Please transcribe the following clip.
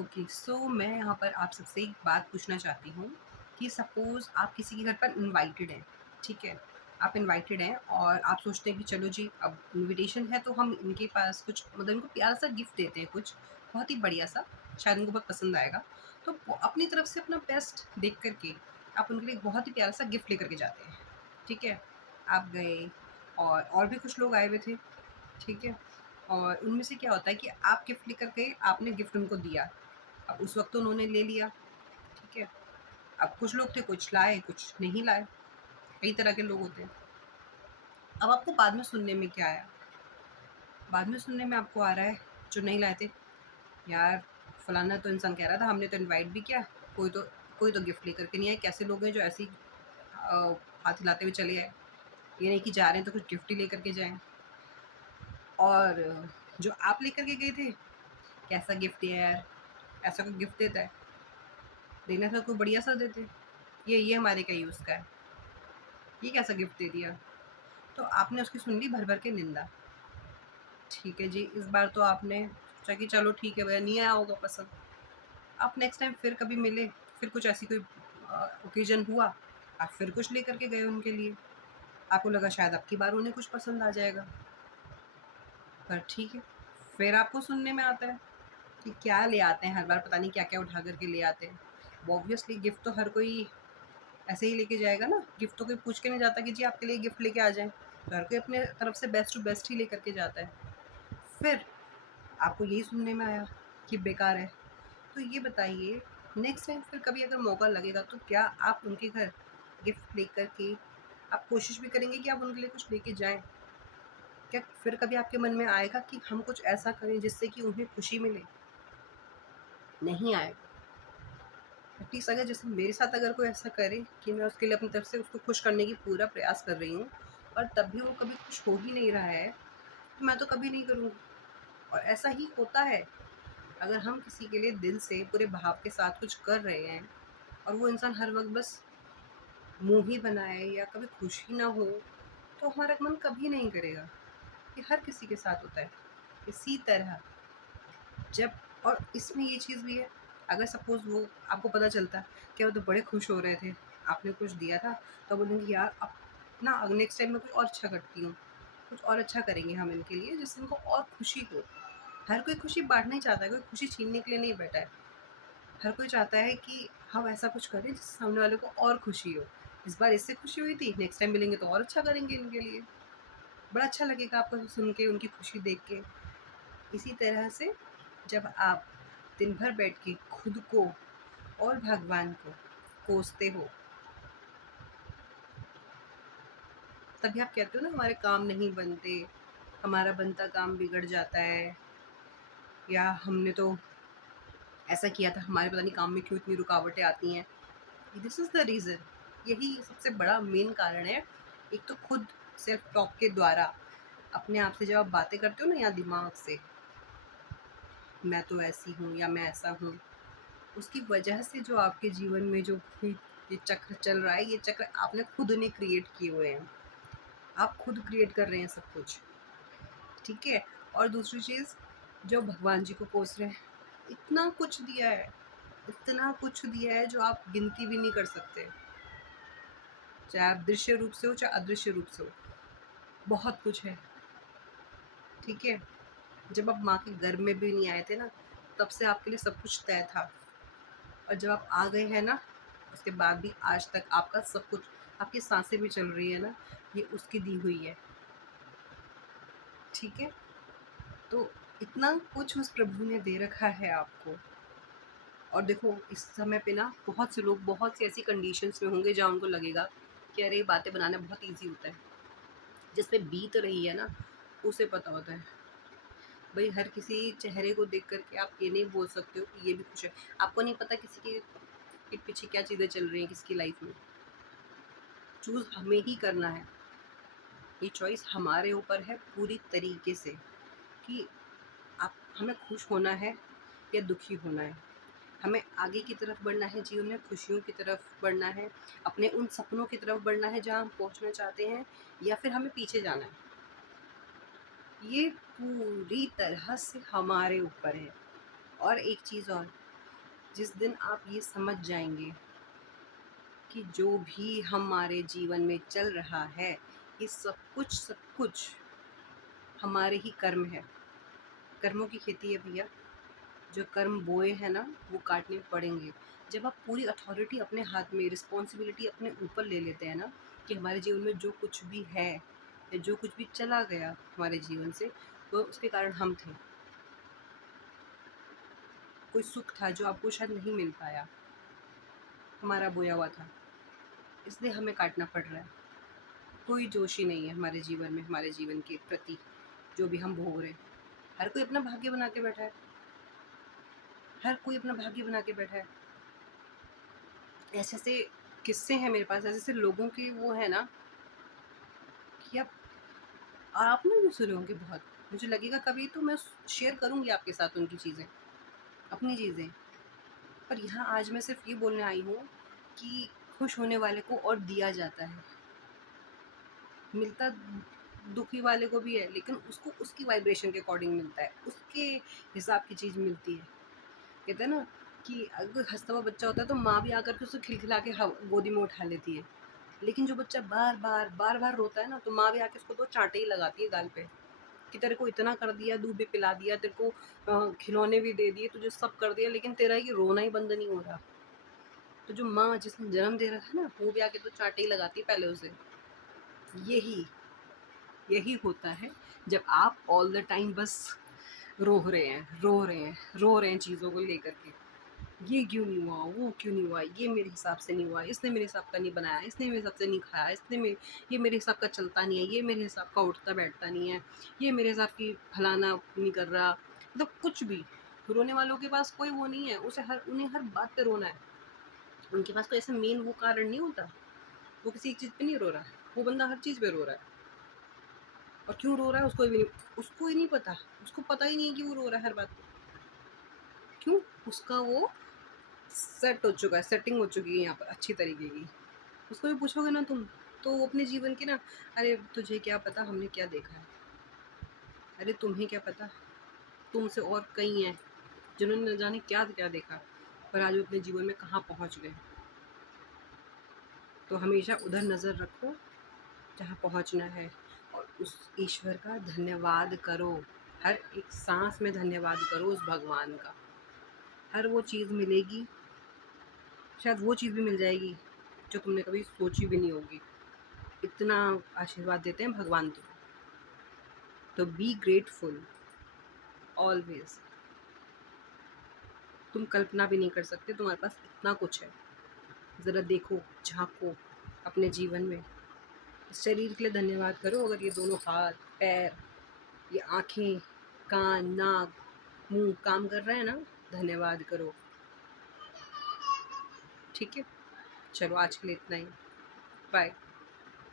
Okay, सो मैं यहाँ पर आप सबसे एक बात पूछना चाहती हूँ कि सपोज़ आप किसी के घर पर इनवाइटेड हैं, ठीक है? आप इनवाइटेड हैं और आप सोचते हैं कि चलो जी, अब इनविटेशन है तो हम इनके पास कुछ मतलब इनको प्यारा-सा गिफ्ट देते हैं कुछ, बहुत ही बढ़िया-सा, शायद उनको बहुत पसंद आएगा। तो वो अपनी तरफ से अपना बेस्ट देख कर के आप उनके लिए एक बहुत ही प्यारा-सा गिफ्ट लेकर के जाते हैं, ठीक है? आप गए और भी कुछ लोग आए हुए थे, ठीक है? और उनमें से क्या होता है कि आप गिफ्ट लेकर गए, आपने गिफ्ट उनको दिया। अब उस वक़्त तो उन्होंने ले लिया, ठीक है? अब कुछ लोग थे, कुछ लाए, कुछ नहीं लाए, कई तरह के लोग होते हैं। अब आपको बाद में सुनने में क्या आया? बाद में सुनने में आपको आ रहा है, जो नहीं लाए थे, "यार, फलाना तो इंसान कह रहा था, हमने तो इनवाइट भी किया, कोई तो गिफ्ट लेकर के नहीं आए। कैसे लोग हैं जो ऐसे ही हाथ हिलाते हुए चले आए। ये नहीं कि जा रहे हैं तो कुछ गिफ्ट ही लेकर के जाएँ।" और जो आप लेकर के गए थे, "कैसा गिफ्ट है यार? ऐसा कोई गिफ्ट देता है? देना था कोई बढ़िया-सा देते। ये हमारे क्या यूज़ का है? ये कैसा गिफ्ट दे दिया?" तो आपने उसकी सुन ली भर-भर के निंदा। ठीक है जी, इस बार तो आपने सोचा कि चलो ठीक है भैया, नहीं आया होगा पसंद। आप नेक्स्ट टाइम फिर कभी मिले, फिर कुछ ऐसी कोई ओकेज़न हुआ, आप फिर कुछ लेकर के गए उनके लिए। आपको लगा शायद अब की बार उन्हें कुछ पसंद आ जाएगा, पर ठीक है, फिर आपको सुनने में आता है कि क्या ले आते हैं हर बार, पता नहीं क्या-क्या उठा कर के ले आते हैं। वो ऑब्वियसली गिफ्ट तो हर कोई ऐसे ही लेके जाएगा ना, गिफ्ट तो कोई पूछ के नहीं जाता कि जी आपके लिए गिफ्ट लेके आ जाएँ। तो हर कोई अपने तरफ से बेस्ट टू बेस्ट ही लेकर के जाता है। फिर आपको यही सुनने में आया कि बेकार है। तो ये बताइए नेक्स्ट टाइम फिर कभी अगर मौका लगेगा तो क्या आप उनके घर गिफ्ट लेकर के आप कोशिश भी करेंगे कि आप उनके लिए कुछ लेके जाएँ? क्या फिर कभी आपके मन में आएगा कि हम कुछ ऐसा करें जिससे कि उन्हें खुशी मिले? नहीं आएगा। एटलीस्ट अगर जैसे मेरे साथ अगर कोई ऐसा करे कि मैं उसके लिए अपनी तरफ से उसको खुश करने की पूरा प्रयास कर रही हूँ और तब भी वो कभी खुश हो ही नहीं रहा है, तो मैं तो कभी नहीं करूँगी। और ऐसा ही होता है, अगर हम किसी के लिए दिल से पूरे भाव के साथ कुछ कर रहे हैं और वो इंसान हर वक़्त बस मुँह ही बनाए या कभी खुश ही ना हो, तो हमारा मन कभी नहीं करेगा। ये हर किसी के साथ होता है। इसी तरह जब और इसमें ये चीज़ भी है, अगर सपोज़ वो आपको पता चलता कि वो तो बड़े खुश हो रहे थे, आपने कुछ दिया था, तो बोलेंगे यार अब ना नेक्स्ट टाइम मैं कुछ और अच्छा करती हूँ, कुछ और अच्छा करेंगे हम इनके लिए जिससे इनको और खुशी हो। हर कोई खुशी बाँटना ही चाहता है, कोई खुशी छीनने के लिए नहीं बैठा है। हर कोई चाहता है कि हम ऐसा कुछ करें जिससे सामने वाले को और खुशी हो। इस बार इससे खुशी हुई थी, नेक्स्ट टाइम मिलेंगे तो और अच्छा करेंगे इनके लिए। बड़ा अच्छा लगेगा आपको सुन के, उनकी खुशी देख के। इसी तरह से जब आप दिन भर बैठ के खुद को और भगवान को कोसते हो, तभी आप कहते हो ना हमारे काम नहीं बनते, हमारा बनता काम बिगड़ जाता है या हमने तो ऐसा किया था, हमारे पता नहीं काम में क्यों इतनी रुकावटें आती हैं। दिस इज़ द रीज़न, यही सबसे बड़ा मेन कारण है। एक तो खुद सेल्फ टॉक के द्वारा अपने आप से जब आप बातें करते हो ना या दिमाग से, मैं तो ऐसी हूँ या मैं ऐसा हूँ, उसकी वजह से जो आपके जीवन में जो भी ये चक्र चल रहा है, ये चक्र आपने खुद ने क्रिएट किए हुए हैं। आप खुद क्रिएट कर रहे हैं सब कुछ, ठीक है? और दूसरी चीज़, जो भगवान जी को कोस रहे हैं, इतना कुछ दिया है, इतना कुछ दिया है जो आप गिनती भी नहीं कर सकते। चाहे आप दृश्य रूप से हो, चाहे अदृश्य रूप से हो, बहुत कुछ है, ठीक है? जब आप माँ के गर्भ में भी नहीं आए थे ना, तब से आपके लिए सब कुछ तय था और जब आप आ गए हैं ना, उसके बाद भी आज तक आपका सब कुछ, आपकी साँसें भी चल रही है ना, ये उसकी दी हुई है, ठीक है? तो इतना कुछ उस प्रभु ने दे रखा है आपको और देखो इस समय पे ना बहुत से लोग बहुत सी ऐसी कंडीशंस में होंगे जहाँ उनको लगेगा कि अरे ये बातें बनाना बहुत ईज़ी होता है। जिस पे बीत रही है ना, उसे पता होता है। भई हर किसी चेहरे को देख कर के आप ये नहीं बोल सकते हो कि ये भी खुश है। आपको नहीं पता किसी के पीठ पीछे क्या चीज़ें चल रही हैं किसकी लाइफ़ में। चूज़ हमें ही करना है। ये चॉइस हमारे ऊपर है पूरी तरीके से कि आप हमें खुश होना है या दुखी होना है। हमें आगे की तरफ बढ़ना है जीवन में, खुशियों की तरफ बढ़ना है, अपने उन सपनों की तरफ बढ़ना है जहाँ हम पहुँचना चाहते हैं या फिर हमें पीछे जाना है। ये पूरी तरह से हमारे ऊपर है। और एक चीज़ और, जिस दिन आप ये समझ जाएंगे कि जो भी हमारे जीवन में चल रहा है, ये सब कुछ हमारे ही कर्म है। कर्मों की खेती है भैया। जो कर्म बोए हैं ना, वो काटने पड़ेंगे। जब आप पूरी अथॉरिटी अपने हाथ में, रिस्पॉन्सिबिलिटी अपने ऊपर ले लेते हैं ना, कि हमारे जीवन में जो कुछ भी है या जो कुछ भी चला गया हमारे जीवन से, वो उसके कारण हम थे। कोई सुख था जो आपको शायद नहीं मिल पाया, हमारा बोया हुआ था, इसलिए हमें काटना पड़ रहा है। कोई जोशी नहीं है हमारे जीवन में, हमारे जीवन के प्रति जो भी हम भोग रहे हैं। हर कोई अपना भाग्य बना के बैठा है। हर कोई अपना भाग्य बना के बैठा है। ऐसे ऐसे किस्से हैं मेरे पास, ऐसे ऐसे लोगों के वो है ना, कि आप आपने भी सुने होंगे बहुत। मुझे लगेगा कभी तो मैं शेयर करूँगी आपके साथ उनकी चीज़ें, अपनी चीज़ें। पर यहाँ आज मैं सिर्फ ये बोलने आई हूँ कि खुश होने वाले को और दिया जाता है, मिलता दुखी वाले को भी है, लेकिन उसको उसकी वाइब्रेशन के अकॉर्डिंग मिलता है, उसके हिसाब की चीज़ मिलती है। कहते हैं ना कि अगर हंसता हुआ बच्चा होता है तो माँ भी आकर के उसे खिलखिला के गोदी में उठा लेती है, लेकिन जो बच्चा बार बार रोता है ना, तो माँ भी आके उसको 2 चांटे ही लगाती है गाल पे, कि तेरे को इतना कर दिया, दूध भी पिला दिया, तेरे को खिलौने भी दे दिए, तुझे सब कर दिया, लेकिन तेरा ये रोना ही बंद नहीं हो रहा। तो जो माँ जिसने जन्म दे रखा है ना, वो भी आके 2 चांटे ही लगाती है पहले उसे। यही यही होता है जब आप ऑल द टाइम बस रो रहे हैं चीज़ों को लेकर के। ये क्यों नहीं हुआ, वो क्यों नहीं हुआ, ये मेरे हिसाब से नहीं हुआ, इसने मेरे हिसाब का नहीं बनाया, इसने मेरे हिसाब से नहीं खाया, ये मेरे हिसाब का चलता नहीं है, ये मेरे हिसाब का उठता बैठता नहीं है, ये मेरे हिसाब की फलाना नहीं कर रहा। मतलब कुछ भी। रोने वालों के पास कोई वो नहीं है, उन्हें हर बात पे रोना है। उनके पास कोई ऐसा मेन वो कारण नहीं होता। वो किसी एक चीज़ पे नहीं रो रहा है, वो बंदा हर चीज़ पे रो रहा है। और क्यों रो रहा है उसको ही नहीं पता। उसको पता ही नहीं है कि वो रो रहा है हर बात पे। क्यों? उसका वो सेट हो चुका है, सेटिंग हो चुकी है यहाँ पर अच्छी तरीके की। उसको भी पूछोगे ना तुम, तो वो अपने जीवन की ना, अरे तुझे क्या पता हमने क्या देखा है, अरे तुम्हें क्या पता, तुमसे और कई हैं जिन्होंने न जाने क्या क्या देखा, पर आज वो अपने जीवन में कहाँ पहुँच गए। तो हमेशा उधर नज़र रखो जहाँ पहुँचना है, और उस ईश्वर का धन्यवाद करो। हर एक सांस में धन्यवाद करो उस भगवान का। हर वो चीज़ मिलेगी, शायद वो चीज़ भी मिल जाएगी जो तुमने कभी सोची भी नहीं होगी। इतना आशीर्वाद देते हैं भगवान तो बी ग्रेटफुल ऑलवेज। तुम कल्पना भी नहीं कर सकते तुम्हारे पास इतना कुछ है। ज़रा देखो, झांको अपने जीवन में। इस शरीर के लिए धन्यवाद करो, अगर ये दोनों हाथ पैर, ये आँखें, कान, नाक, मुँह काम कर रहा है ना, धन्यवाद करो। ठीक है? चलो आज के लिए इतना ही। बाय।